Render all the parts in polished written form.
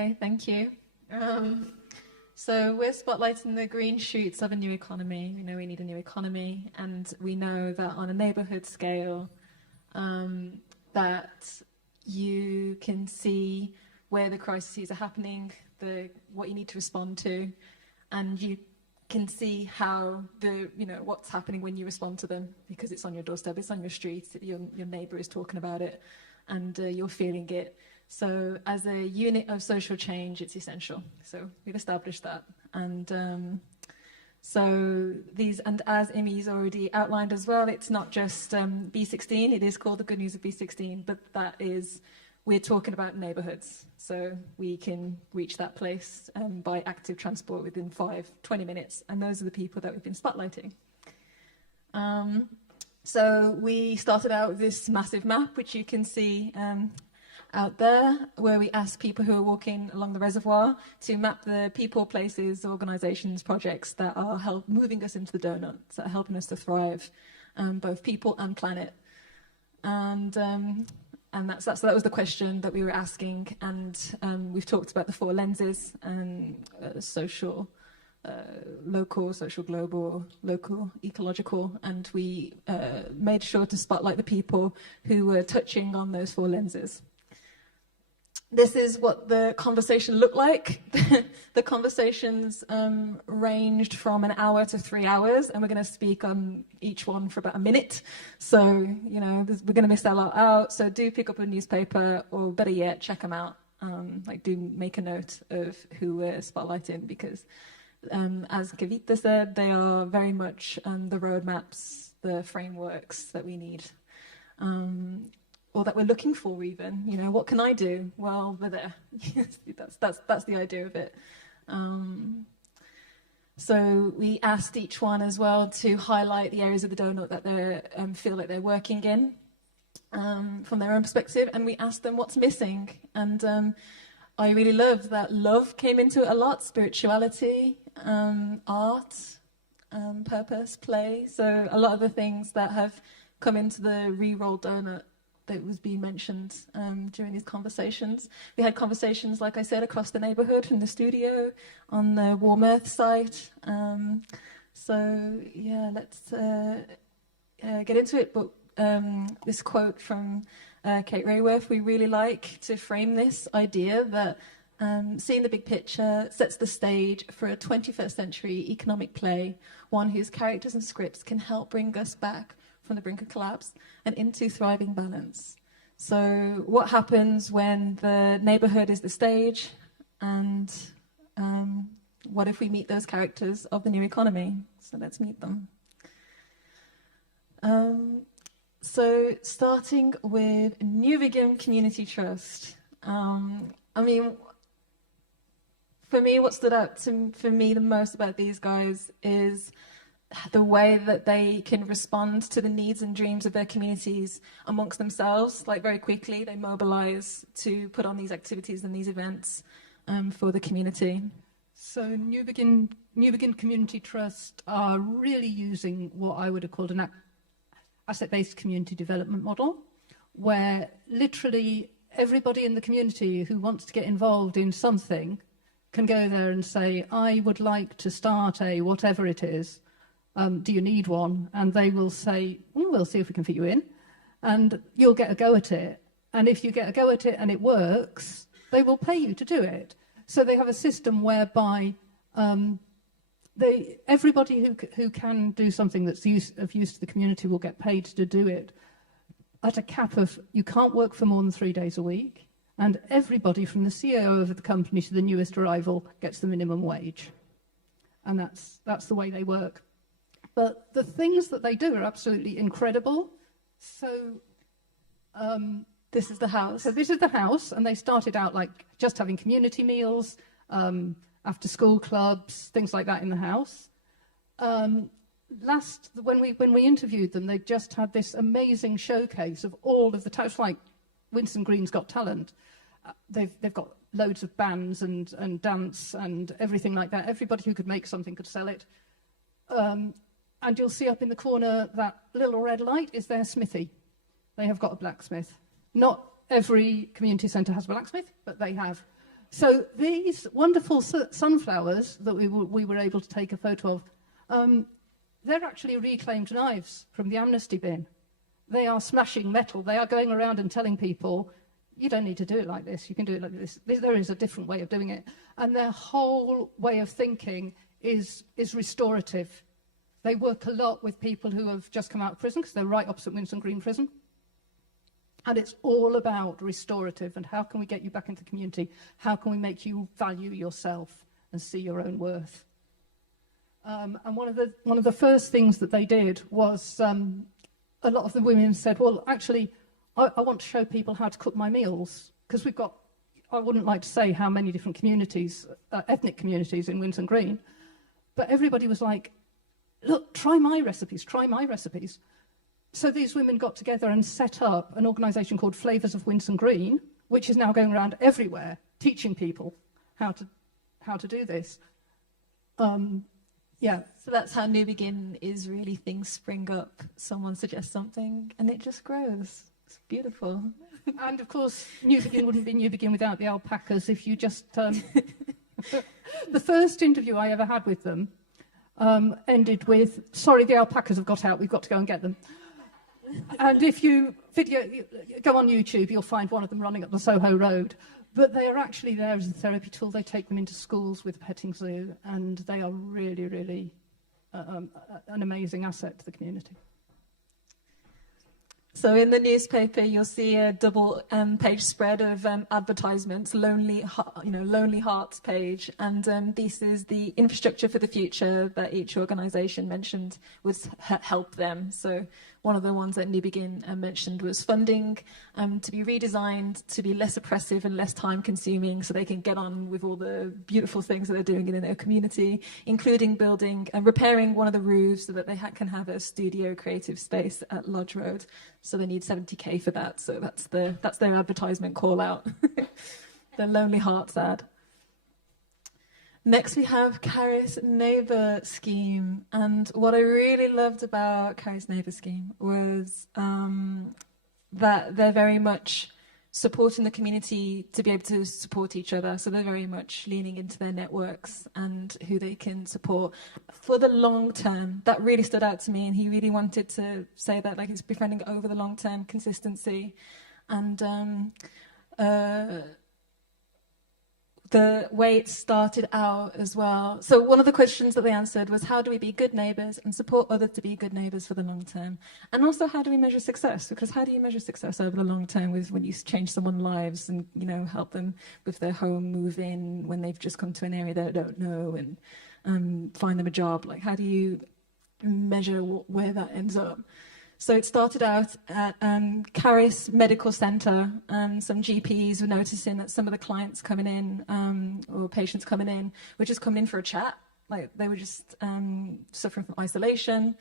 Okay, thank you. So we're spotlighting the green shoots of a new economy. We know we need a new economy, and we know that on a neighbourhood scale, that you can see where the crises are happening, what you need to respond to, and you can see how what's happening when you respond to them, because it's on your doorstep, it's on your street, your neighbour is talking about it, and you're feeling it. So as a unit of social change, it's essential. So we've established that. And and as Imi's already outlined as well, it's not just B16, it is called the Good News of B16, but we're talking about neighbourhoods. So we can reach that place by active transport within 20 minutes. And those are the people that we've been spotlighting. So we started out with this massive map, which you can see out there, where we asked people who are walking along the reservoir to map the people, places, organisations, projects that are moving us into the donut, that are helping us to thrive, both people and planet. And that was the question that we were asking. And we've talked about the 4 lenses: social, local, social, global, local, ecological, and we made sure to spotlight the people who were touching on those 4 lenses. This is what the conversation looked like. The conversations ranged from an hour to 3 hours, and we're going to speak on each one for about a minute. So, we're going to miss that lot out. So do pick up a newspaper, or better yet, check them out. Do make a note of who we're spotlighting, because as Kavita said, they are very much the roadmaps, the frameworks that we need. Or that we're looking for, even. What can I do? Well, they're there. That's the idea of it. So we asked each one as well to highlight the areas of the donut that they feel like they're working in from their own perspective, and we asked them what's missing. And I really love that love came into it a lot: spirituality, art, purpose, play. So a lot of the things that have come into the re-rolled donut that was being mentioned during these conversations. We had conversations, like I said, across the neighbourhood, from the studio, on the Warm Earth site. Let's get into it. But this quote from Kate Rayworth, we really like to frame this idea that seeing the big picture sets the stage for a 21st century economic play, one whose characters and scripts can help bring us back from the brink of collapse and into thriving balance. So what happens when the neighbourhood is the stage, and what if we meet those characters of the new economy? So let's meet them. So starting with Neighbourhood Community Trust. For me, what stood out for me the most about these guys is the way that they can respond to the needs and dreams of their communities amongst themselves. Like, very quickly, they mobilise to put on these activities and these events for the community. So Neighbourhood Community Trust are really using what I would have called an asset-based community development model, where literally everybody in the community who wants to get involved in something can go there and say, I would like to start a whatever it is. Do you need one? And they will say, we'll see if we can fit you in. And you'll get a go at it. And if you get a go at it and it works, they will pay you to do it. So they have a system whereby everybody who can do something that's of use to the community will get paid to do it at a cap of, you can't work for more than 3 days a week. And everybody from the CEO of the company to the newest arrival gets the minimum wage. And that's the way they work. But the things that they do are absolutely incredible. So this is the house. So this is the house, and they started out like just having community meals, after school clubs, things like that in the house. When we interviewed them, they just had this amazing showcase of all of the types, like Winston Green's Got Talent. They've got loads of bands and dance and everything like that. Everybody who could make something could sell it. And you'll see up in the corner that little red light is their smithy. They have got a blacksmith. Not every community centre has a blacksmith, but they have. So these wonderful sunflowers that we were able to take a photo of, they're actually reclaimed knives from the amnesty bin. They are smashing metal. They are going around and telling people, you don't need to do it like this. You can do it like this. There is a different way of doing it. And their whole way of thinking is restorative. They work a lot with people who have just come out of prison, because they're right opposite Winson Green Prison. And it's all about restorative and how can we get you back into the community? How can we make you value yourself and see your own worth? And one of the first things that they did was a lot of the women said, well, actually, I want to show people how to cook my meals, because we've got, I wouldn't like to say how many different communities, ethnic communities in Winson Green, but everybody was like, look, try my recipes, try my recipes. So these women got together and set up an organisation called Flavours of Winson Green, which is now going around everywhere, teaching people how to do this. Yeah. So that's how New Begin is, really. Things spring up. Someone suggests something and it just grows. It's beautiful. And of course, New Begin wouldn't be New Begin without the alpacas. If you just... the first interview I ever had with them ended with, sorry, the alpacas have got out, we've got to go and get them. And if you go on YouTube, you'll find one of them running up the Soho Road. But they are actually there as a therapy tool. They take them into schools with petting zoo, and they are really, really an amazing asset to the community. So in the newspaper, you'll see a double page spread of advertisements, Lonely Hearts page, and this is the infrastructure for the future that each organisation mentioned would help them. So one of the ones that New Begin mentioned was funding to be redesigned to be less oppressive and less time consuming, so they can get on with all the beautiful things that they're doing in their community, including building and repairing one of the roofs so that they can have a studio creative space at Lodge Road. So they need 70k for that. So that's their advertisement call out. The Lonely Hearts ad. Next we have Carys Neighbour Scheme, and what I really loved about Carys Neighbour Scheme was that they're very much supporting the community to be able to support each other. So they're very much leaning into their networks and who they can support for the long term. That really stood out to me, and he really wanted to say that, like, it's befriending over the long term, consistency, and the way it started out as well. So one of the questions that they answered was, how do we be good neighbours and support others to be good neighbours for the long term? And also, how do we measure success? Because how do you measure success over the long term with when you change someone's lives and, you know, help them with their home move in when they've just come to an area they don't know, and find them a job? Like, how do you measure where that ends up? So it started out at Carys Medical Centre. Some GPs were noticing that some of the clients coming in, or patients coming in, were just coming in for a chat. Like, they were just suffering from isolation,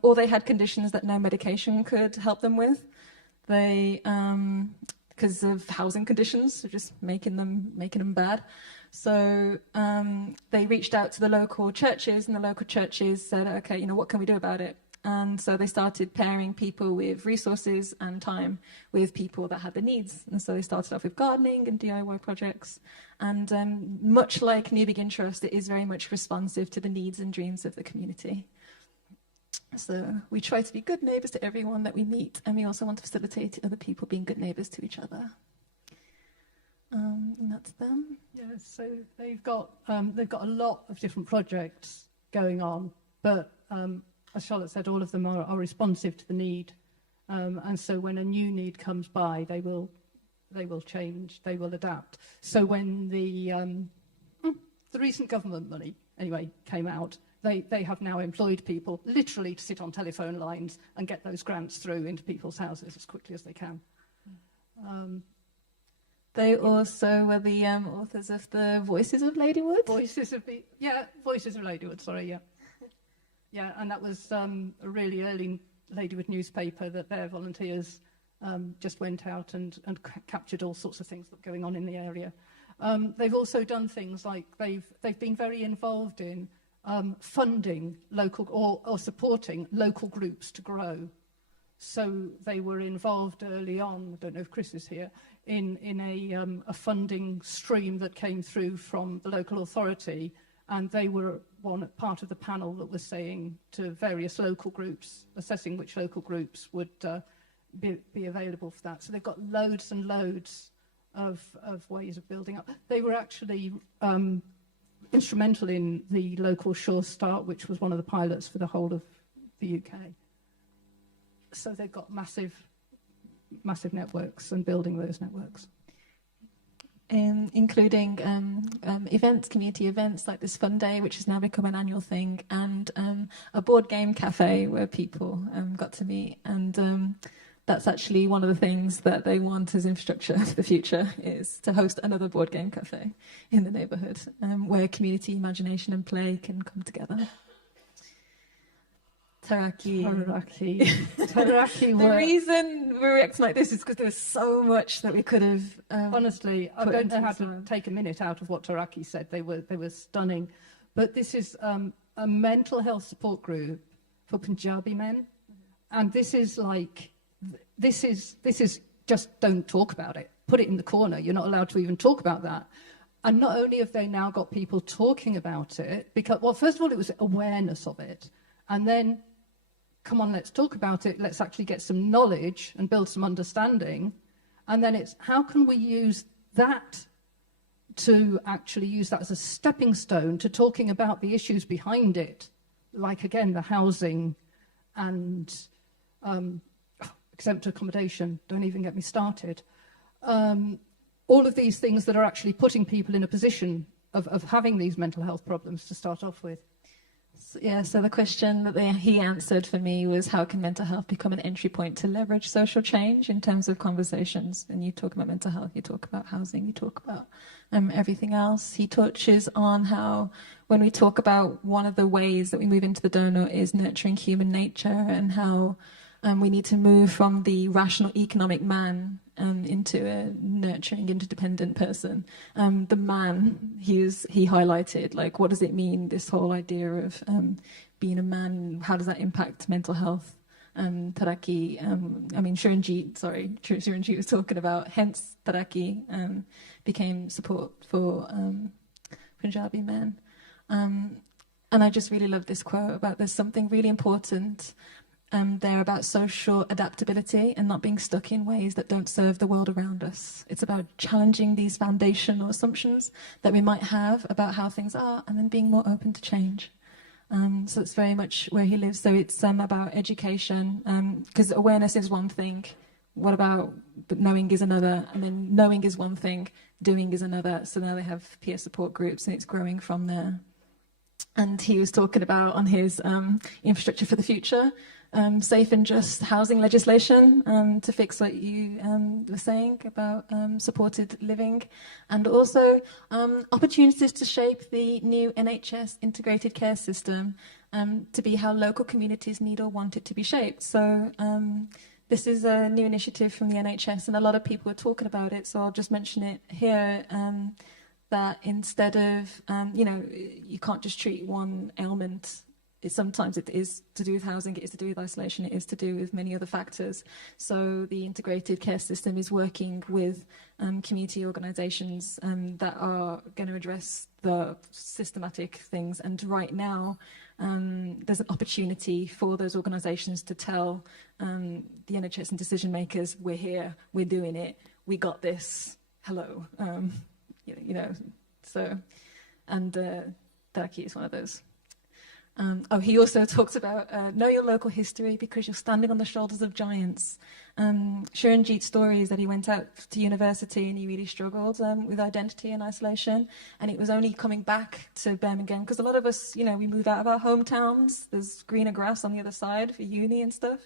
or they had conditions that no medication could help them with. They, because of housing conditions, were just making them bad. So they reached out to the local churches, and the local churches said, okay, you know, what can we do about it? And so they started pairing people with resources and time with people that had the needs. And so they started off with gardening and DIY projects. And much like New Begin Trust, it is very much responsive to the needs and dreams of the community. So we try to be good neighbours to everyone that we meet, and we also want to facilitate other people being good neighbours to each other. And that's them. Yeah, so they've got a lot of different projects going on, but as Charlotte said, all of them are responsive to the need, and so when a new need comes by, they will change, they will adapt. So when the recent government money, anyway, came out, they have now employed people literally to sit on telephone lines and get those grants through into people's houses as quickly as they can. They also were the authors of the Voices of Ladywood. Voices of Ladywood. Sorry, yeah. Yeah, and that was a really early Ladywood newspaper that their volunteers just went out and captured all sorts of things that were going on in the area. They've also done things like they've been very involved in funding local or supporting local groups to grow. So they were involved early on, I don't know if Chris is here, in a funding stream that came through from the local authority, and they were part of the panel that was saying to various local groups, assessing which local groups would be available for that. So they've got loads and loads of ways of building up. They were actually instrumental in the local Sure Start, which was one of the pilots for the whole of the UK. So they've got massive networks and building those networks. Including events, community events like this Fun Day, which has now become an annual thing, and a board game cafe where people got to meet. And that's actually one of the things that they want as infrastructure for the future, is to host another board game cafe in the neighbourhood, where community imagination and play can come together. Taraki. The reason we're reacting like this is because there was so much that we could have. Honestly, I don't know how to take a minute out of what Taraki said. They were stunning, but this is a mental health support group for Punjabi men, and this is just don't talk about it. Put it in the corner. You're not allowed to even talk about that. And not only have they now got people talking about it, because, well, first of all, it was awareness of it, and then, come on, let's talk about it, let's actually get some knowledge and build some understanding. And then it's, how can we use that to actually use that as a stepping stone to talking about the issues behind it, like, again, the housing and exempt accommodation, don't even get me started. All of these things that are actually putting people in a position of having these mental health problems to start off with. So the question that he answered for me was, how can mental health become an entry point to leverage social change in terms of conversations? And you talk about mental health, you talk about housing, you talk about everything else. He touches on how, when we talk about one of the ways that we move into the Doughnut is nurturing human nature, and how we need to move from the rational economic man into a nurturing, interdependent person. The man, he highlighted, like, what does it mean, this whole idea of being a man, how does that impact mental health? Taraki, Shiranjit was talking about, hence Taraki became support for Punjabi men. And I just really love this quote about, there's something really important there about social adaptability and not being stuck in ways that don't serve the world around us. It's about challenging these foundational assumptions that we might have about how things are, and then being more open to change. So it's very much where he lives. So it's about education, because awareness is one thing. What about knowing is another? And then knowing is one thing, doing is another. So now they have peer support groups, and it's growing from there. And he was talking about, on his infrastructure for the future, safe and just housing legislation to fix what you were saying about supported living, and also opportunities to shape the new NHS integrated care system to be how local communities need or want it to be shaped. So this is a new initiative from the NHS, and a lot of people are talking about it, so I'll just mention it here. That instead of, you can't just treat one ailment. Sometimes it is to do with housing, it is to do with isolation, it is to do with many other factors. So the integrated care system is working with community organisations that are going to address the systematic things. And right now, there's an opportunity for those organisations to tell the NHS and decision makers, we're here, we're doing it, we got this, hello. So, and Darki is one of those. He also talks about know your local history because you're standing on the shoulders of giants. Shiranjit's story is that he went out to university and he really struggled with identity and isolation, and it was only coming back to Birmingham, because a lot of us, we move out of our hometowns, there's greener grass on the other side for uni and stuff.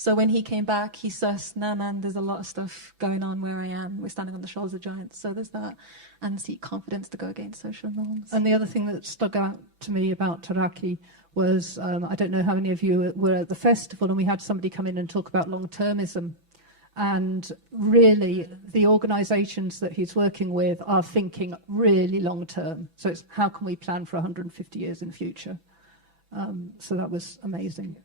So when he came back, he sussed, nah man, there's a lot of stuff going on where I am. We're standing on the shoulders of giants. So there's that. And seek confidence to go against social norms. And the other thing that stuck out to me about Taraki was, I don't know how many of you were at the festival, and we had somebody come in and talk about long-termism. And really, the organisations that he's working with are thinking really long-term. So it's, how can we plan for 150 years in the future? So that was amazing.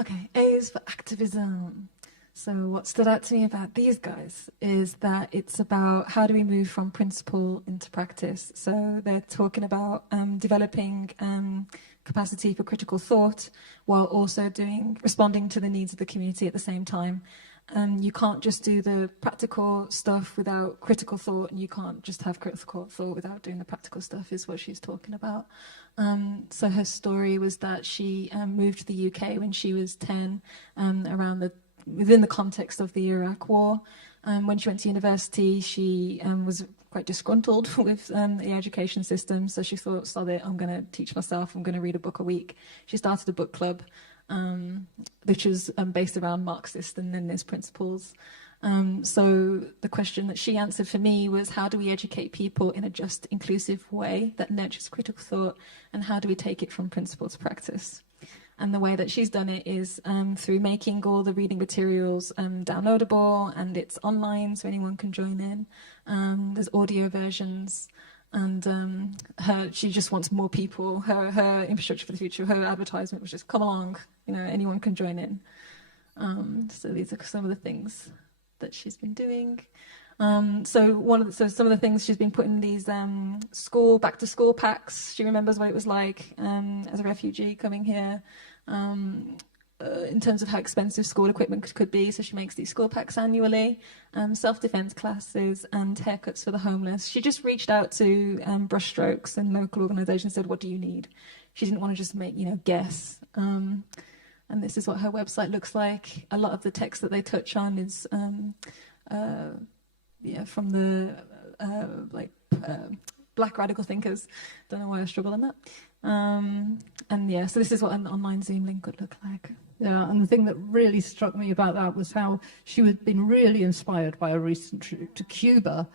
Okay, A is for activism. So what stood out to me about these guys is that it's about how do we move from principle into practice. So they're talking about developing capacity for critical thought while also responding to the needs of the community at the same time. You can't just do the practical stuff without critical thought, and you can't just have critical thought without doing the practical stuff, is what she's talking about. So her story was that she moved to the UK when she was 10, within the context of the Iraq War. When she went to university, she was quite disgruntled with the education system, so she thought, sod it, I'm going to teach myself, I'm going to read a book a week. She started a book club, which was based around Marxist and Leninist principles. So the question that she answered for me was, how do we educate people in a just, inclusive way that nurtures critical thought, and how do we take it from principle to practice? And the way that she's done it is through making all the reading materials downloadable, and it's online so anyone can join in. There's audio versions, and she just wants more people. Her infrastructure for the future, her advertisement was just, come along, anyone can join in. So these are some of the things that she's been doing. So some of the things she's been putting these back to school packs. She remembers what it was like as a refugee coming here, in terms of how expensive school equipment could be. So she makes these school packs annually, self-defense classes and haircuts for the homeless. She just reached out to brushstrokes and local organisations and said, what do you need? She didn't want to just make, guess. And this is what her website looks like. A lot of the text that they touch on is from the black radical thinkers. Don't know why I struggle on that. So this is what an online Zoom link would look like. Yeah, and the thing that really struck me about that was how she had been really inspired by a recent trip to Cuba,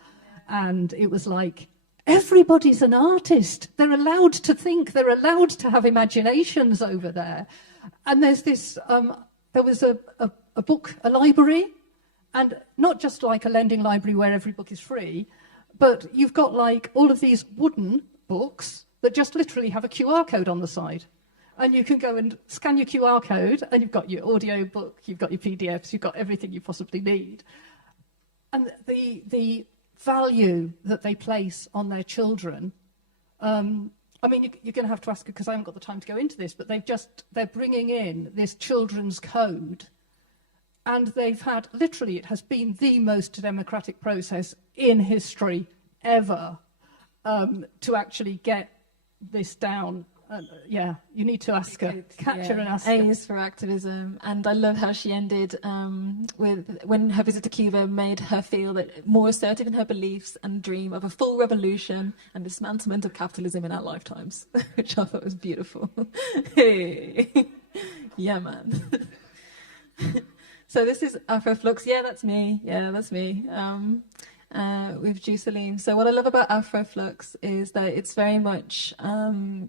and it was like, everybody's an artist. They're allowed to think. They're allowed to have imaginations over there. And there's this, there was a book, a library, and not just like a lending library where every book is free, but you've got like all of these wooden books that just literally have a QR code on the side. And you can go and scan your QR code, and you've got your audio book, you've got your PDFs, you've got everything you possibly need. And the value that they place on their children, you're going to have to ask her, because I haven't got the time to go into this, but they're bringing in this children's code, and they've had, literally, it has been the most democratic process in history ever to actually get this down. You need to ask her. Catch her and ask her. A is for activism, and I love how she ended with, when her visit to Cuba made her feel that more assertive in her beliefs and dream of a full revolution and dismantlement of capitalism in our lifetimes, which I thought was beautiful. Hey, yeah, man. So this is Afroflux. Yeah, that's me. Yeah, that's me. With Jusalim. So what I love about Afroflux is that it's very much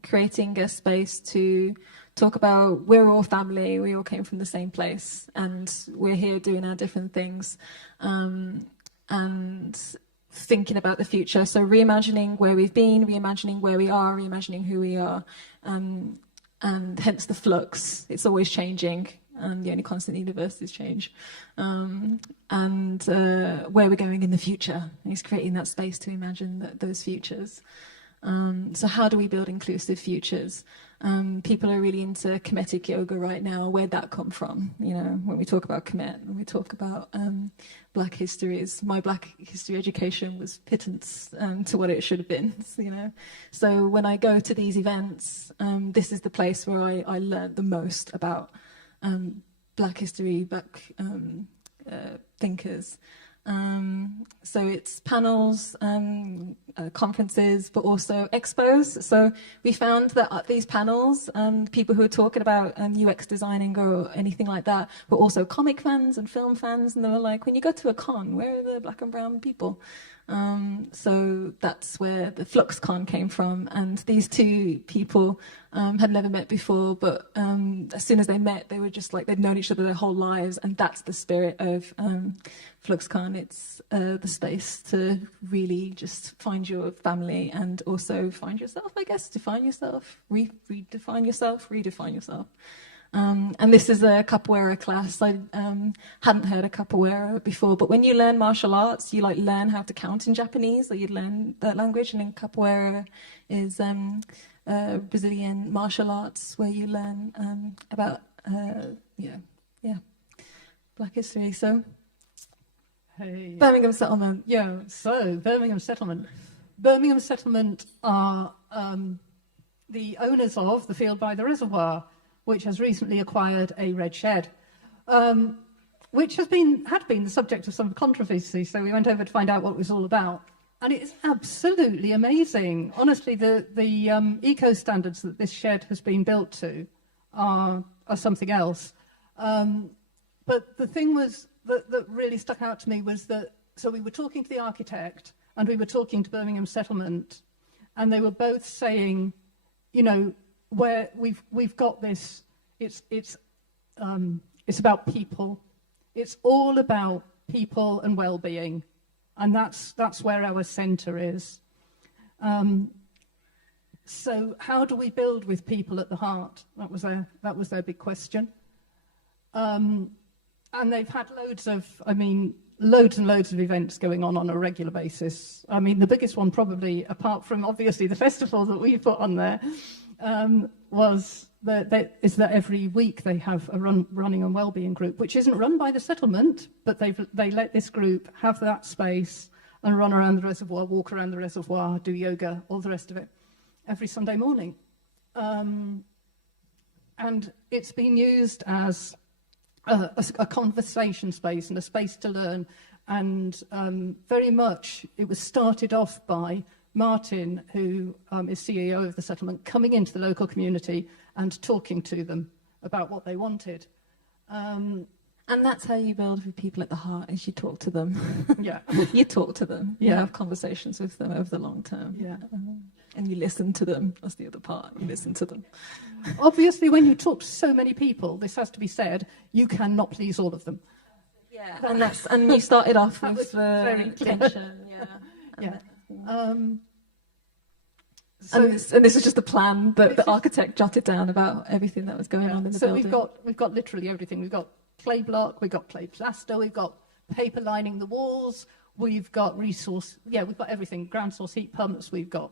creating a space to talk about we're all family, we all came from the same place, and we're here doing our different things, and thinking about the future. So reimagining where we've been, reimagining where we are, reimagining who we are, and hence the flux. It's always changing. And the only constant in the universe is change. Where we're going in the future. And he's creating that space to imagine those futures. So how do we build inclusive futures? People are really into Kemetic yoga right now. Where'd that come from? When we talk about Kemet, when we talk about Black histories, my Black history education was pittance to what it should have been. So when I go to these events, this is the place where I learned the most about Black history, Black thinkers. So it's panels, conferences, but also expos. So we found that at these panels, people who were talking about UX designing or anything like that were also comic fans and film fans, and they were like, when you go to a con, where are the Black and brown people? So that's where the Flux Con came from, and these two people had never met before, but as soon as they met, they were just like, they'd known each other their whole lives, and that's the spirit of Flux Con. It's the space to really just find your family and also find yourself, I guess, define yourself, redefine yourself, redefine yourself. And this is a capoeira class. I hadn't heard of capoeira before, but when you learn martial arts, you like learn how to count in Japanese, or you learn that language. And then capoeira is Brazilian martial arts, where you learn about Black history. So Hey. Birmingham settlement. Yeah. So Birmingham settlement. Birmingham settlement are the owners of the field by the reservoir, which has recently acquired a red shed, which had been the subject of some controversy. So we went over to find out what it was all about, and it is absolutely amazing. Honestly, the eco standards that this shed has been built to are something else. But the thing that really stuck out to me was that, so we were talking to the architect and we were talking to Birmingham Settlement, and they were both saying, you know, where we've got this, it's about people. It's all about people and well-being, and that's where our centre is. So how do we build with people at the heart? That was their big question. And they've had loads and loads of events going on a regular basis. I mean, the biggest one probably, apart from obviously the festival that we put on there, is that every week they have a running and wellbeing group, which isn't run by the settlement, but they let this group have that space and run around the reservoir, walk around the reservoir, do yoga, all the rest of it, every Sunday morning. And it's been used as a conversation space and a space to learn, and very much it was started off by Martin, who is CEO of the settlement, coming into the local community and talking to them about what they wanted. And that's how you build with people at the heart, is you talk to them. Yeah. You talk to them. You Yeah. have conversations with them over the long term. Yeah. And you listen to them. That's the other part. You listen to them. Obviously, when you talk to so many people, this has to be said, you cannot please all of them. Yeah. And you started off That with was very intention. Yeah. Yeah. And this is just a plan that the architect jotted down about everything that was going on in the building. So we've got literally everything. We've got clay block, we've got clay plaster, we've got paper lining the walls, we've got we've got everything. Ground source heat pumps, we've got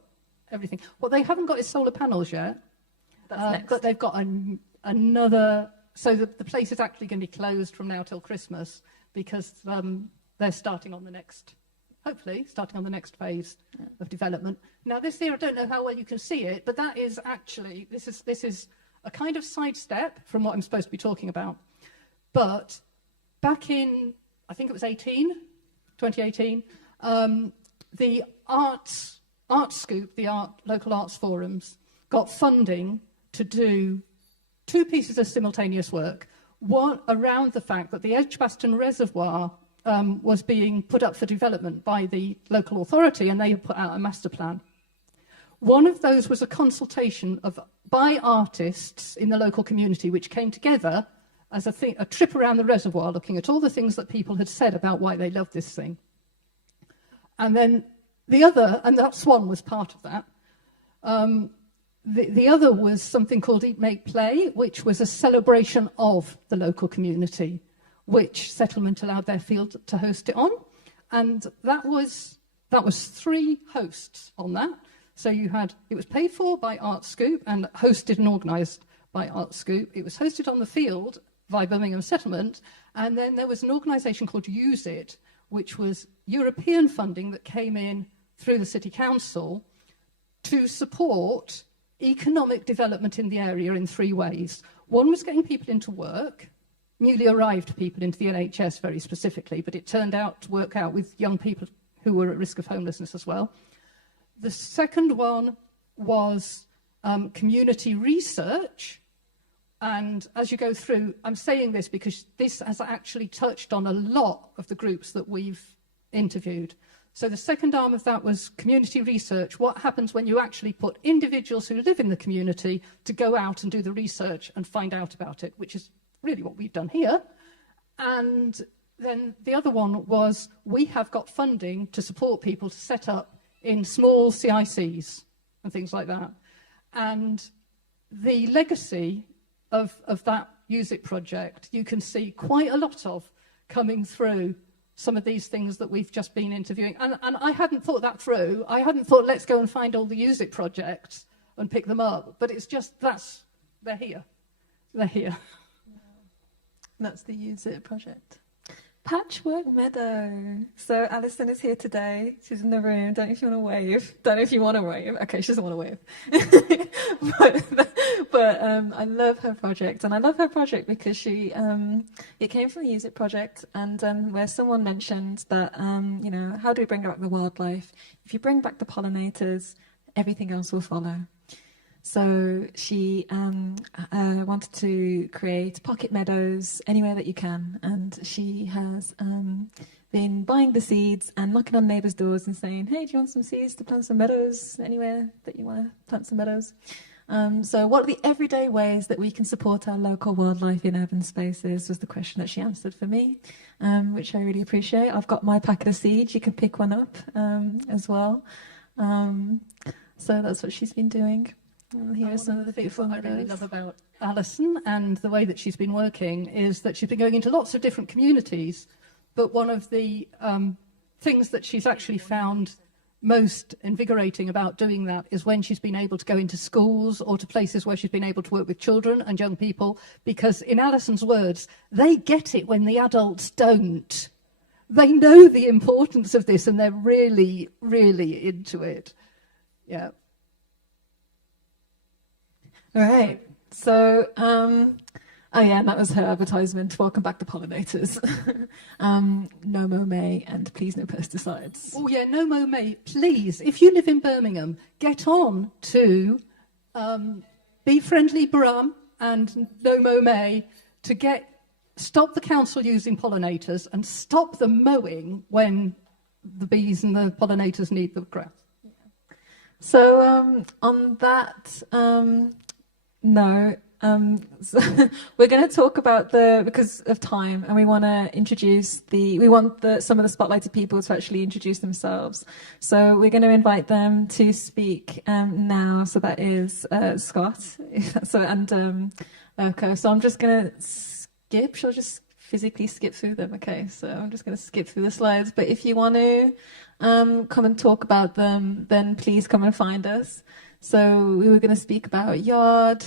everything. What they haven't got is solar panels yet. That's next. But they've got another. So the place is actually going to be closed from now till Christmas, because they're starting on the next phase of development. Now this here, I don't know how well you can see it, but that is actually, this is a kind of sidestep from what I'm supposed to be talking about. But back in, I think it was 2018, the Arts Scoop, the local arts forums, got funding to do two pieces of simultaneous work. One around the fact that the Edgbaston Reservoir was being put up for development by the local authority, and they had put out a master plan. One of those was a consultation by artists in the local community, which came together as a trip around the reservoir, looking at all the things that people had said about why they loved this thing. And then the other, and that Swan was part of that, the other was something called Eat, Make, Play, which was a celebration of the local community, which settlement allowed their field to host it on. And that was 3 hosts on that. So it was paid for by Art Scoop and hosted and organised by Art Scoop. It was hosted on the field by Birmingham Settlement. And then there was an organisation called Use It, which was European funding that came in through the City Council to support economic development in the area in 3 ways. One was getting people into work, newly arrived people into the NHS very specifically, but it turned out to work out with young people who were at risk of homelessness as well. The second one was community research. And as you go through, I'm saying this because this has actually touched on a lot of the groups that we've interviewed. So the second arm of that was community research. What happens when you actually put individuals who live in the community to go out and do the research and find out about it, which is really what we've done here. And then the other one was we have got funding to support people to set up in small CICs and things like that. And the legacy of that Use It project, you can see quite a lot of coming through some of these things that we've just been interviewing. And I hadn't thought that through. I hadn't thought, let's go and find all the Use It projects and pick them up. But it's just, they're here. They're here. That's the Use It project. Patchwork Meadow. So Alison is here today. She's in the room. Don't know if you want to wave. Don't know if you want to wave. Okay, she doesn't want to wave. but I love her project, and I love her project because she it came from the Use It project, and where someone mentioned that you know, how do we bring back the wildlife? If you bring back the pollinators, everything else will follow. So she wanted to create pocket meadows anywhere that you can, and she has been buying the seeds and knocking on neighbours' doors and saying, hey, do you want some seeds to plant some meadows anywhere that you want to plant some meadows? So what are the everyday ways that we can support our local wildlife in urban spaces was the question that she answered for me, which I really appreciate. I've got my packet of seeds. You can pick one up as well. So that's what she's been doing. Here are some of the beautiful meadows. What I really love about Alison and the way that she's been working is that she's been going into lots of different communities, but one of the things that she's actually found most invigorating about doing that is when she's been able to go into schools or to places where she's been able to work with children and young people, because in Alison's words, they get it when the adults don't. They know the importance of this and they're really, really into it. Yeah. All right. So, oh yeah, and that was her advertisement. Welcome back to pollinators. No mow May, and please no pesticides. Oh yeah, no mow May. Please, if you live in Birmingham, get on to Be Friendly Brum and No Mow May to stop the council using pollinators and stop them mowing when the bees and the pollinators need the grass. So on that note, so we're going to talk about because of time, and we want to introduce some of the spotlighted people to actually introduce themselves. So we're going to invite them to speak now. So that is Scott, and Urko. So I'm just going to skip. Shall I just physically skip through them? Okay. So I'm just going to skip through the slides. But if you want to come and talk about them, then please come and find us. So we were going to speak about Yard,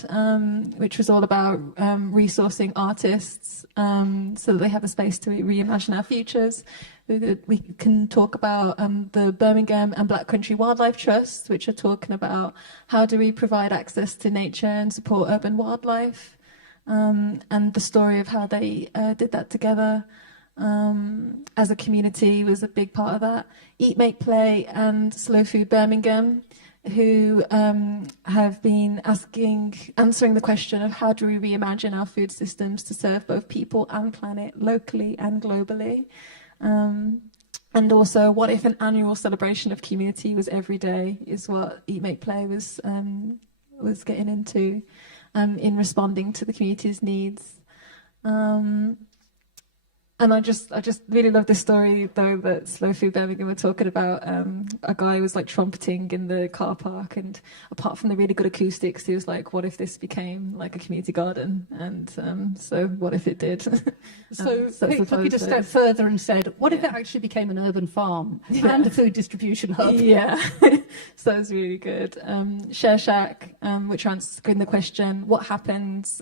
which was all about resourcing artists so that they have a space to reimagine our futures. We can talk about the Birmingham and Black Country Wildlife Trust, which are talking about how do we provide access to nature and support urban wildlife, and the story of how they did that together as a community was a big part of that. Eat, Make, Play and Slow Food Birmingham, who have been answering the question of how do we reimagine our food systems to serve both people and planet locally and globally. And also, what if an annual celebration of community was every day, is what Eat, Make, Play was getting into in responding to the community's needs. And I just really love this story, though, that Slow Food Birmingham were talking about. A guy was like trumpeting in the car park, and apart from the really good acoustics, he was like, what if this became like a community garden? And so what if it did? So he took it a step further and said, what if it actually became an urban farm and a food distribution hub? Yeah, so it was really good. Share Shack, which answered the question, what happens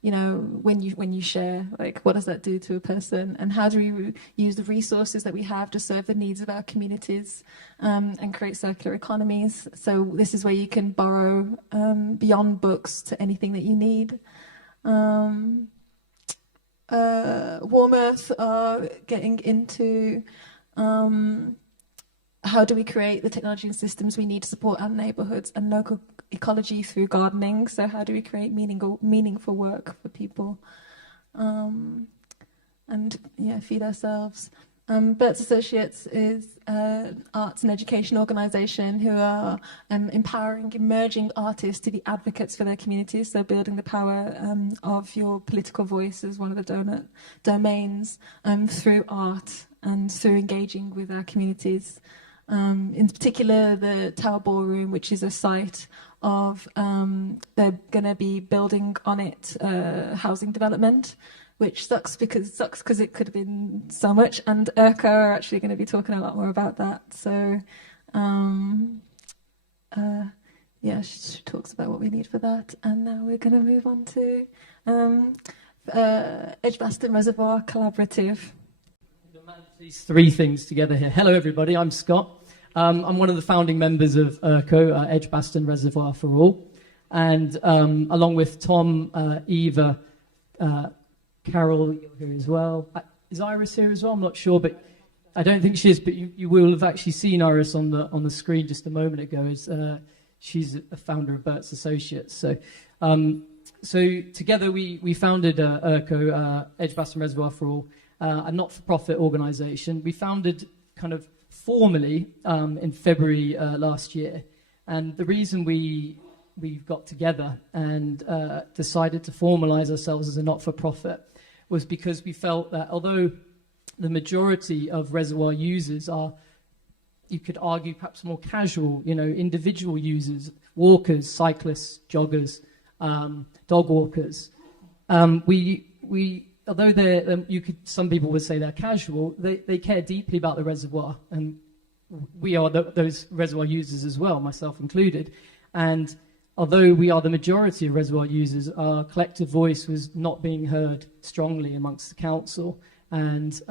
you know, when you share, like, what does that do to a person, and how do we use the resources that we have to serve the needs of our communities and create circular economies? So this is where you can borrow beyond books to anything that you need. Warm Earth are getting into how do we create the technology and systems we need to support our neighbourhoods and local ecology through gardening. So how do we create meaningful work for people and feed ourselves. Bert's Associates is an arts and education organisation who are empowering emerging artists to be advocates for their communities, so building the power of your political voice as one of the Doughnut domains through art and through engaging with our communities. In particular, the Tower Ballroom, which is a site of, they're going to be building on it housing development, which sucks because it could have been so much. And Urco are actually going to be talking a lot more about that. So, yeah, she talks about what we need for that. And now we're going to move on to Edgbaston Reservoir Collaborative. These three things together here. Hello, everybody. I'm Scott. I'm one of the founding members of ERCO, Edgbaston Reservoir for All. And along with Tom, Eva, Carol here as well. Is Iris here as well? I'm not sure, but I don't think she is. But you will have actually seen Iris on the screen just a moment ago. She's a founder of Bert's Associates. So together we founded ERCO, Edgbaston Reservoir for All, a not-for-profit organisation. We founded kind of formally in February last year, and the reason we got together and decided to formalise ourselves as a not-for-profit was because we felt that although the majority of reservoir users are, you could argue, perhaps more casual, individual users, walkers, cyclists, joggers, dog walkers, although some people would say they're casual, they care deeply about the reservoir, and we are those reservoir users as well, myself included. And although we are the majority of reservoir users, our collective voice was not being heard strongly amongst the council, and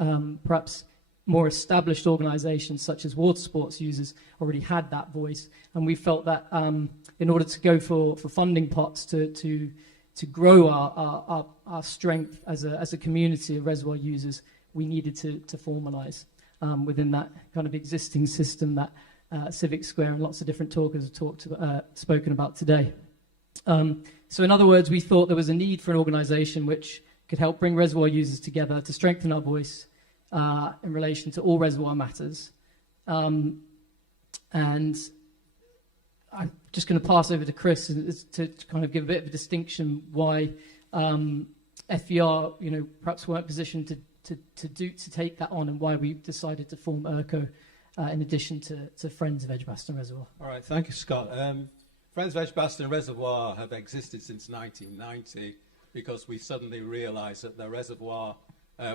perhaps more established organisations such as water sports users already had that voice, and we felt that in order to go for funding pots to grow our strength as a community of reservoir users, we needed to formalise within that kind of existing system that CIVIC Square and lots of different talkers have spoken about today. So in other words, we thought there was a need for an organisation which could help bring reservoir users together to strengthen our voice in relation to all reservoir matters. And I'm just going to pass over to Chris to kind of give a bit of a distinction why FER, perhaps weren't positioned to take that on, and why we decided to form ERCO in addition to Friends of Edgbaston Reservoir. All right, thank you, Scott. Friends of Edgbaston Reservoir have existed since 1990 because we suddenly realised that the reservoir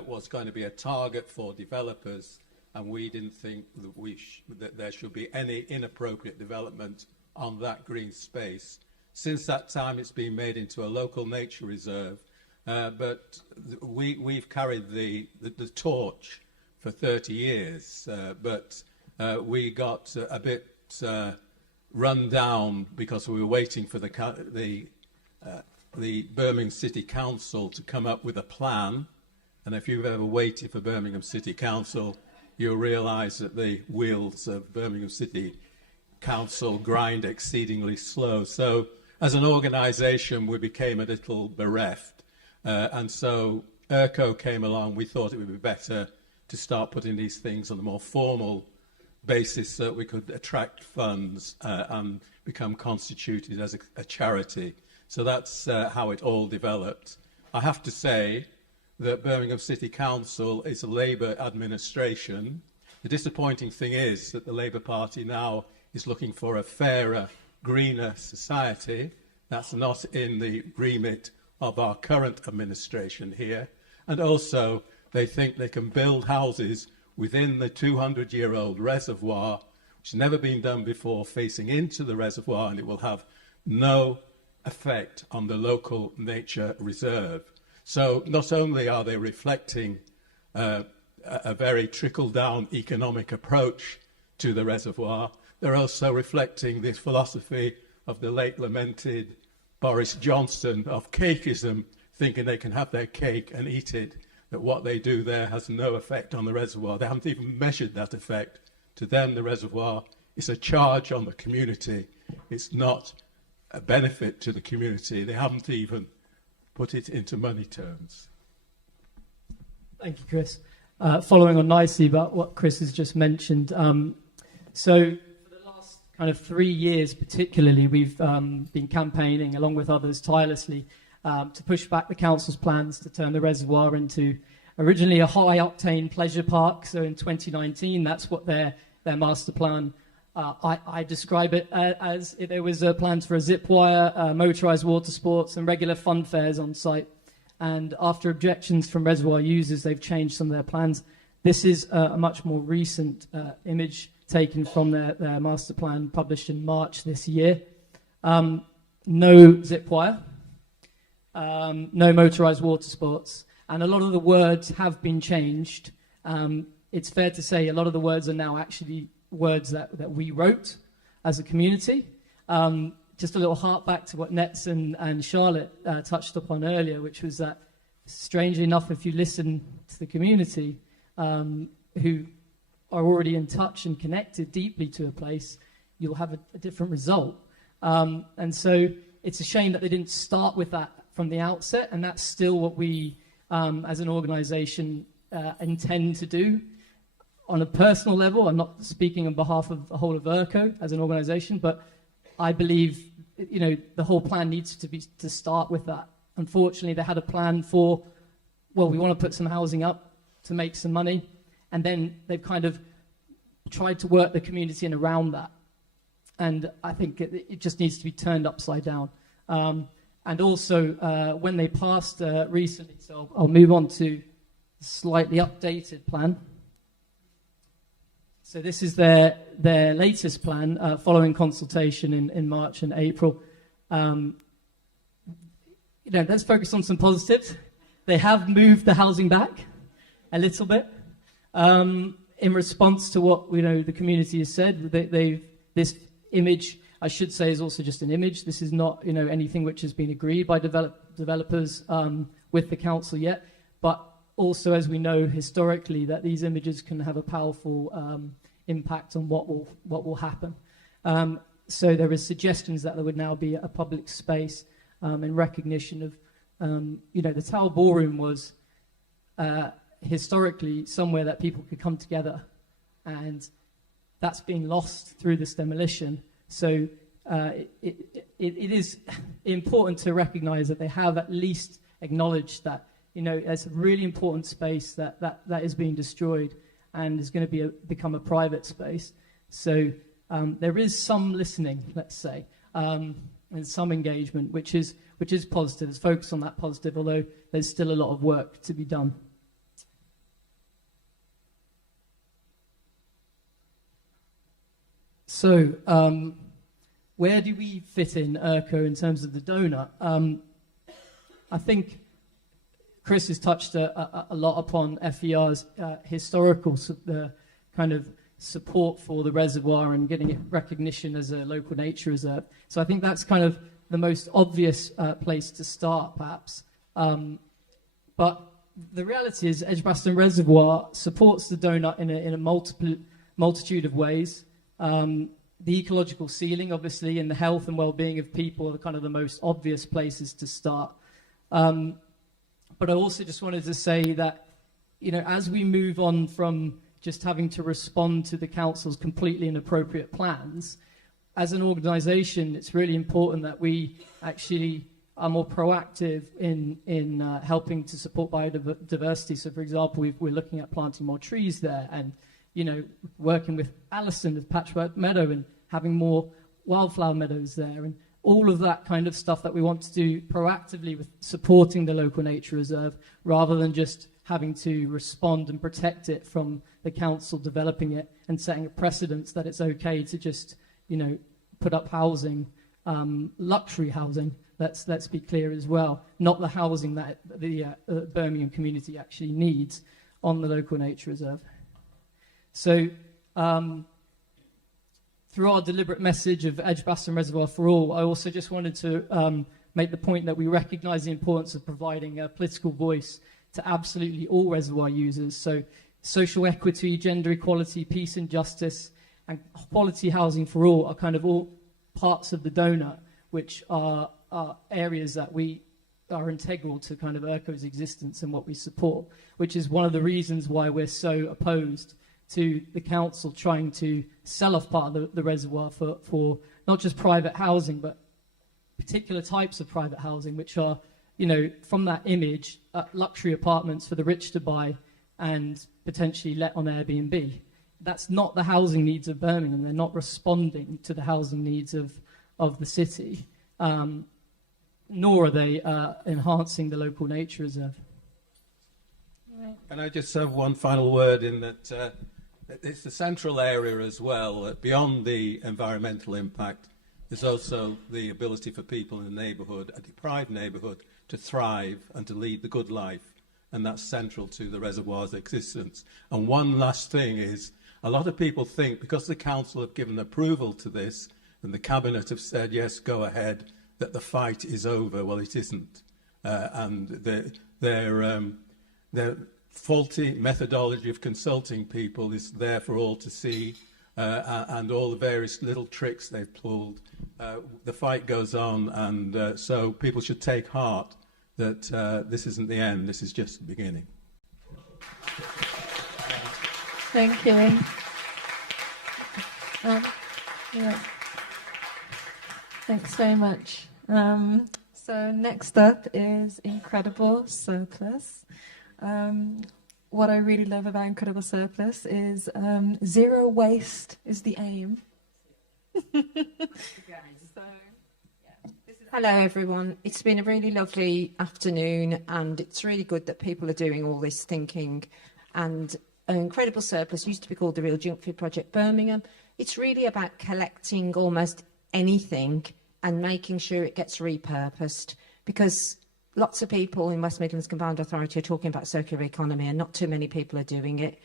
was going to be a target for developers, and we didn't think that there should be any inappropriate development on that green space. Since that time, it's been made into a local nature reserve, but we've carried the torch for 30 years, but we got a bit run down because we were waiting for the Birmingham City Council to come up with a plan. And if you've ever waited for Birmingham City Council, you'll realise that the wheels of Birmingham City Council grind exceedingly slow. So as an organisation, we became a little bereft. And so ERCO came along. We thought it would be better to start putting these things on a more formal basis so that we could attract funds and become constituted as a charity. So that's how it all developed. I have to say that Birmingham City Council is a Labour administration. The disappointing thing is that the Labour Party now is looking for a fairer, greener society. That's not in the remit of our current administration here. And also, they think they can build houses within the 200-year-old reservoir, which has never been done before, facing into the reservoir, and it will have no effect on the local nature reserve. So not only are they reflecting a very trickle-down economic approach to the reservoir, they're also reflecting this philosophy of the late lamented Boris Johnson of cakeism, thinking they can have their cake and eat it, that what they do there has no effect on the reservoir. They haven't even measured that effect. To them, the reservoir is a charge on the community. It's not a benefit to the community. They haven't even put it into money terms. Thank you, Chris. Following on nicely about what Chris has just mentioned. So for the last kind of 3 years particularly, we've been campaigning, along with others, tirelessly to push back the council's plans to turn the reservoir into originally a high-octane pleasure park. So in 2019, that's what their their master plan. I describe it as if there was plans for a zip wire, motorised water sports, and regular fun fairs on site. And after objections from reservoir users, they've changed some of their plans. This is a much more recent image taken from their master plan, published in March this year. No zip wire, no motorised water sports, and a lot of the words have been changed. It's fair to say a lot of the words are now actually words that we wrote as a community. Just a little hark back to what Nets and Charlotte touched upon earlier, which was that, strangely enough, if you listen to the community who are already in touch and connected deeply to a place, you'll have a different result. And so it's a shame that they didn't start with that from the outset, and that's still what we, as an organisation, intend to do. On a personal level, I'm not speaking on behalf of the whole of ERCO as an organisation, but I believe, the whole plan needs to start with that. Unfortunately, they had a plan for, well, we want to put some housing up to make some money, and then they've kind of tried to work the community in around that. And I think it just needs to be turned upside down. And also, when they passed recently, so I'll move on to a slightly updated plan. So this is their latest plan, following consultation in March and April. Let's focus on some positives. They have moved the housing back a little bit in response to what the community has said. This image, I should say, is also just an image. This is not anything which has been agreed by developers with the council yet. But also, as we know historically, that these images can have a powerful impact on what will happen. So there is suggestions that there would now be a public space in recognition of, the Tower Ballroom was historically somewhere that people could come together, and that's being lost through this demolition. So it is important to recognise that they have at least acknowledged that there's a really important space that is being destroyed and is going to become a private space. So there is some listening, let's say, and some engagement, which is positive. It's focused on that positive, although there's still a lot of work to be done. So where do we fit in ERCO in terms of the Doughnut? I think Chris has touched a lot upon FER's historical kind of support for the reservoir and getting it recognition as a local nature reserve. So I think that's kind of the most obvious place to start, perhaps. But the reality is Edgbaston Reservoir supports the Doughnut in a multitude of ways. The ecological ceiling, obviously, and the health and well-being of people are kind of the most obvious places to start. But I also just wanted to say that, as we move on from just having to respond to the council's completely inappropriate plans, as an organisation, it's really important that we actually are more proactive in helping to support biodiversity. So, for example, we're looking at planting more trees there, and working with Alison of Patchwork Meadow and having more wildflower meadows there, and all of that kind of stuff that we want to do proactively with supporting the local nature reserve, rather than just having to respond and protect it from the council developing it and setting a precedence that it's okay to just, put up housing, luxury housing. Let's be clear as well, not the housing that the Birmingham community actually needs on the local nature reserve. So, through our deliberate message of Edgbaston Reservoir for All, I also just wanted to make the point that we recognise the importance of providing a political voice to absolutely all reservoir users. So social equity, gender equality, peace and justice, and quality housing for all are kind of all parts of the Doughnut, which are areas that we are integral to kind of ERCO's existence and what we support, which is one of the reasons why we're so opposed to the council trying to sell off part of the reservoir for not just private housing, but particular types of private housing, which are, from that image, luxury apartments for the rich to buy and potentially let on Airbnb. that's not the housing needs of Birmingham. They're not responding to the housing needs of the city, nor are they enhancing the local nature reserve. Can I just have one final word in that it's the central area as well. Beyond the environmental impact, there's also the ability for people in the neighbourhood, a deprived neighbourhood, to thrive and to lead the good life. And that's central to the reservoir's existence. And one last thing is, a lot of people think because the council have given approval to this and the cabinet have said, yes, go ahead, that the fight is over. Well, it isn't. And their faulty methodology of consulting people is there for all to see, and all the various little tricks they've pulled. The fight goes on, and so people should take heart that this isn't the end, this is just the beginning. Thank you. Yeah. Thanks very much. So next up is Incredible Surplus. What I really love about Incredible Surplus is zero waste is the aim. Hello everyone, it's been a really lovely afternoon and it's really good that people are doing all this thinking, and Incredible Surplus used to be called the Real Junk Food Project Birmingham. It's really about collecting almost anything and making sure it gets repurposed, because lots of people in West Midlands Combined Authority are talking about circular economy and not too many people are doing it.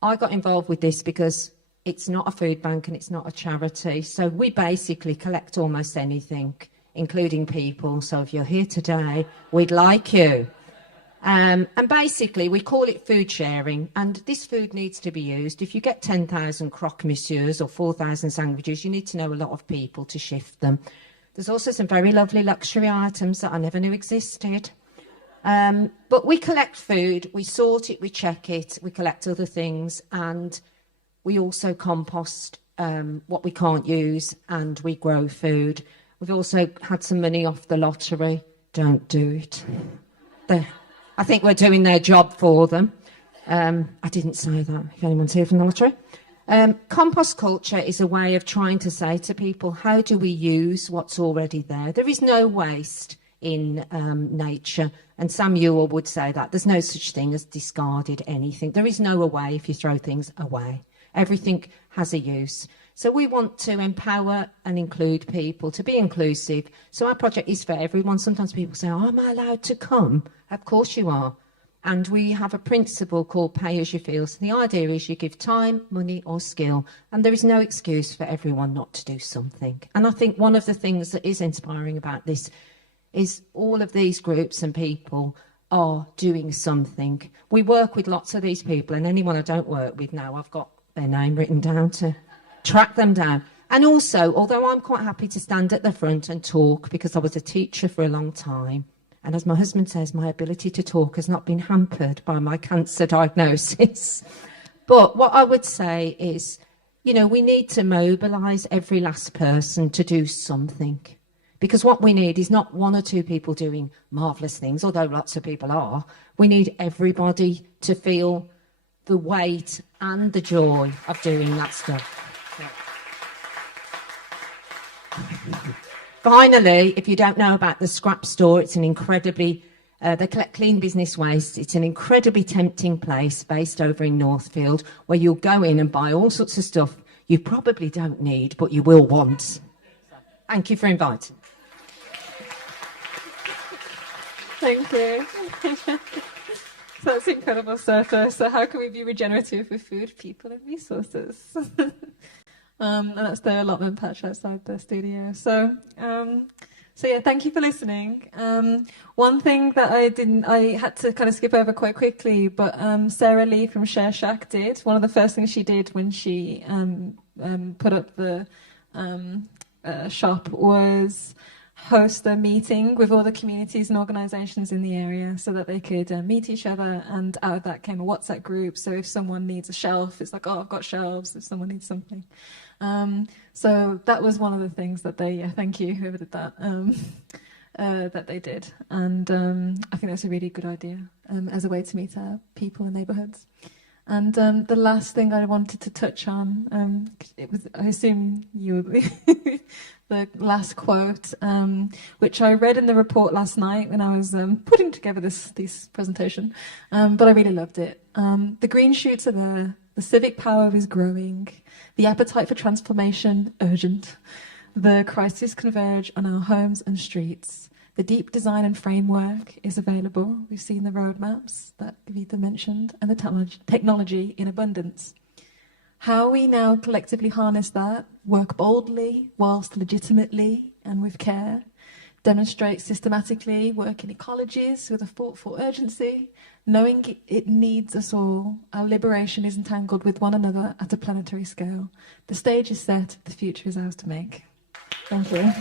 I got involved with this because it's not a food bank and it's not a charity, so we basically collect almost anything, including people. So if you're here today, we'd like you. And basically, we call it food sharing, and this food needs to be used. If you get 10,000 croque monsieurs or 4,000 sandwiches, you need to know a lot of people to shift them. There's also some very lovely luxury items that I never knew existed. But we collect food, we sort it, we check it, we collect other things, and we also compost what we can't use, and we grow food. We've also had some money off the lottery. Don't do it. I think we're doing their job for them. I didn't say that, if anyone's here from the lottery. Compost culture is a way of trying to say to people, how do we use what's already there? There is no waste in nature, and Sam Ewell would say that. There's no such thing as discarded anything. There is no away if you throw things away. Everything has a use. So we want to empower and include people, to be inclusive. So our project is for everyone. Sometimes people say, oh, am I allowed to come? Of course you are. And we have a principle called pay as you feel. So the idea is you give time, money or skill, and there is no excuse for everyone not to do something. And I think one of the things that is inspiring about this is all of these groups and people are doing something. We work with lots of these people, and anyone I don't work with now, I've got their name written down to track them down. And also, although I'm quite happy to stand at the front and talk because I was a teacher for a long time, and as my husband says, my ability to talk has not been hampered by my cancer diagnosis. But what I would say is, you know, we need to mobilise every last person to do something. Because what we need is not one or two people doing marvellous things, although lots of people are. We need everybody to feel the weight and the joy of doing that stuff. Finally, if you don't know about the scrap store, it's an incredibly, they collect clean business waste. It's an incredibly tempting place based over in Northfield, where you'll go in and buy all sorts of stuff you probably don't need, but you will want. Thank you for inviting. Thank you. That's Incredible Surplus. So how can we be regenerative with food, people and resources? And that's the allotment patch outside the studio. So yeah, thank you for listening. One thing that I had to kind of skip over quite quickly, but Sarah Lee from Share Shack did. One of the first things she did when she put up the shop was host a meeting with all the communities and organisations in the area so that they could meet each other, and out of that came a WhatsApp group. So if someone needs a shelf, it's like, oh, I've got shelves, if someone needs something. So that was one of the things that they, thank you, whoever did that, that they did. And I think that's a really good idea as a way to meet people in neighbourhoods. And the last thing I wanted to touch on, I assume you the last quote, which I read in the report last night when I was putting together this presentation, but I really loved it. The green shoots are there, the civic power is growing, the appetite for transformation urgent, the crises converge on our homes and streets. The deep design and framework is available. We've seen the roadmaps that Vita mentioned, and the technology in abundance. How we now collectively harness that, work boldly, whilst legitimately and with care, demonstrate systematically, work in ecologies with a thoughtful urgency, knowing it needs us all. Our liberation is entangled with one another at a planetary scale. The stage is set, the future is ours to make. Thank you.